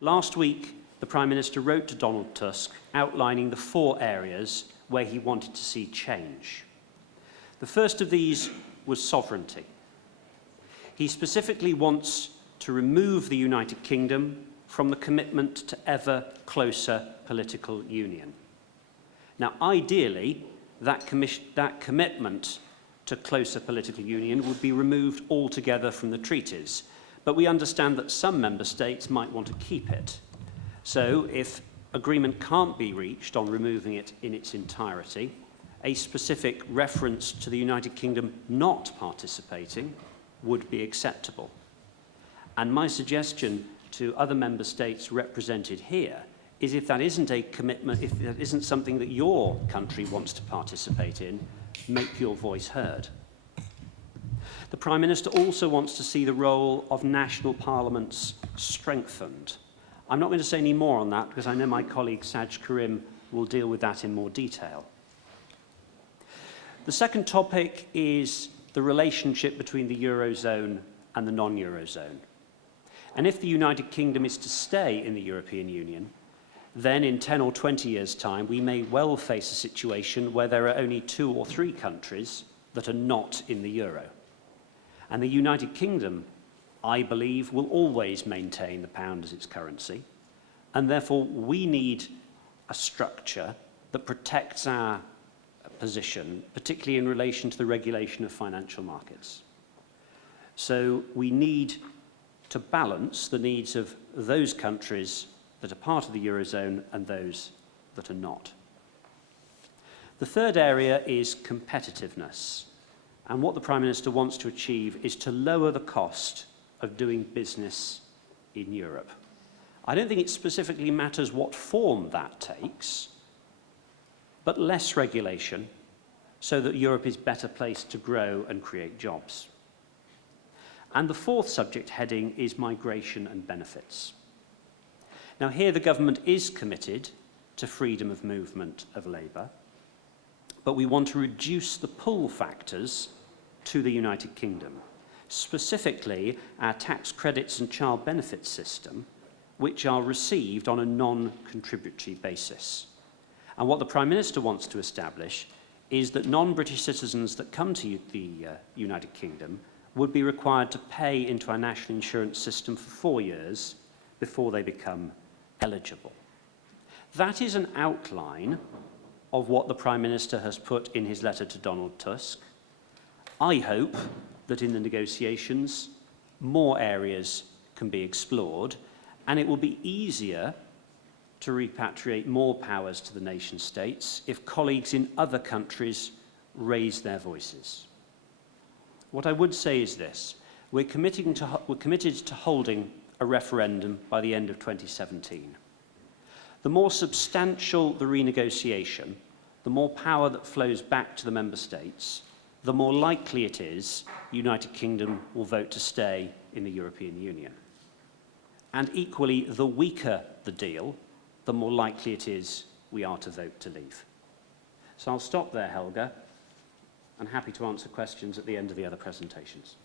Last week, the Prime Minister wrote to Donald Tusk outlining the 4 areas where he wanted to see change. The first of these was sovereignty. He specifically wants to remove the United Kingdom from the commitment to ever closer political union. Now, ideally, that commitment to closer political union would be removed altogether from the treaties, but we understand that some member states might want to keep it. So, if agreement can't be reached on removing it in its entirety, a specific reference to the United Kingdom not participating would be acceptable. And my suggestion to other member states represented here is, if that isn't a commitment, if that isn't something that your country wants to participate in, make your voice heard. The Prime Minister also wants to see the role of national parliaments strengthened. I'm not going to say any more on that because I know my colleague Saj Karim will deal with that in more detail. The second topic is the relationship between the Eurozone and the non-Eurozone. And if the United Kingdom is to stay in the European Union, then in 10 or 20 years' time, we may well face a situation where there are only 2 or 3 countries that are not in the euro. And the United Kingdom, I believe, will always maintain the pound as its currency, and therefore we need a structure that protects our position, particularly in relation to the regulation of financial markets. So we need to balance the needs of those countries that are part of the Eurozone and those that are not. The third area is competitiveness. And what the Prime Minister wants to achieve is to lower the cost of doing business in Europe. I don't think it specifically matters what form that takes, but less regulation so that Europe is better placed to grow and create jobs. And the fourth subject heading is migration and benefits. Now, here the government is committed to freedom of movement of labour, but we want to reduce the pull factors to the United Kingdom, specifically our tax credits and child benefits system, which are received on a non-contributory basis. And what the Prime Minister wants to establish is that non-British citizens that come to the United Kingdom would be required to pay into our national insurance system for 4 years before they become eligible. That is an outline of what the Prime Minister has put in his letter to Donald Tusk. I hope that in the negotiations, more areas can be explored, and it will be easier to repatriate more powers to the nation states if colleagues in other countries raise their voices. What I would say is this: we're committed to holding a referendum by the end of 2017. The more substantial the renegotiation, the more power that flows back to the member states, the more likely it is the United Kingdom will vote to stay in the European Union. And equally, the weaker the deal, the more likely it is we are to vote to leave. So I'll stop there, Helga, and happy to answer questions at the end of the other presentations.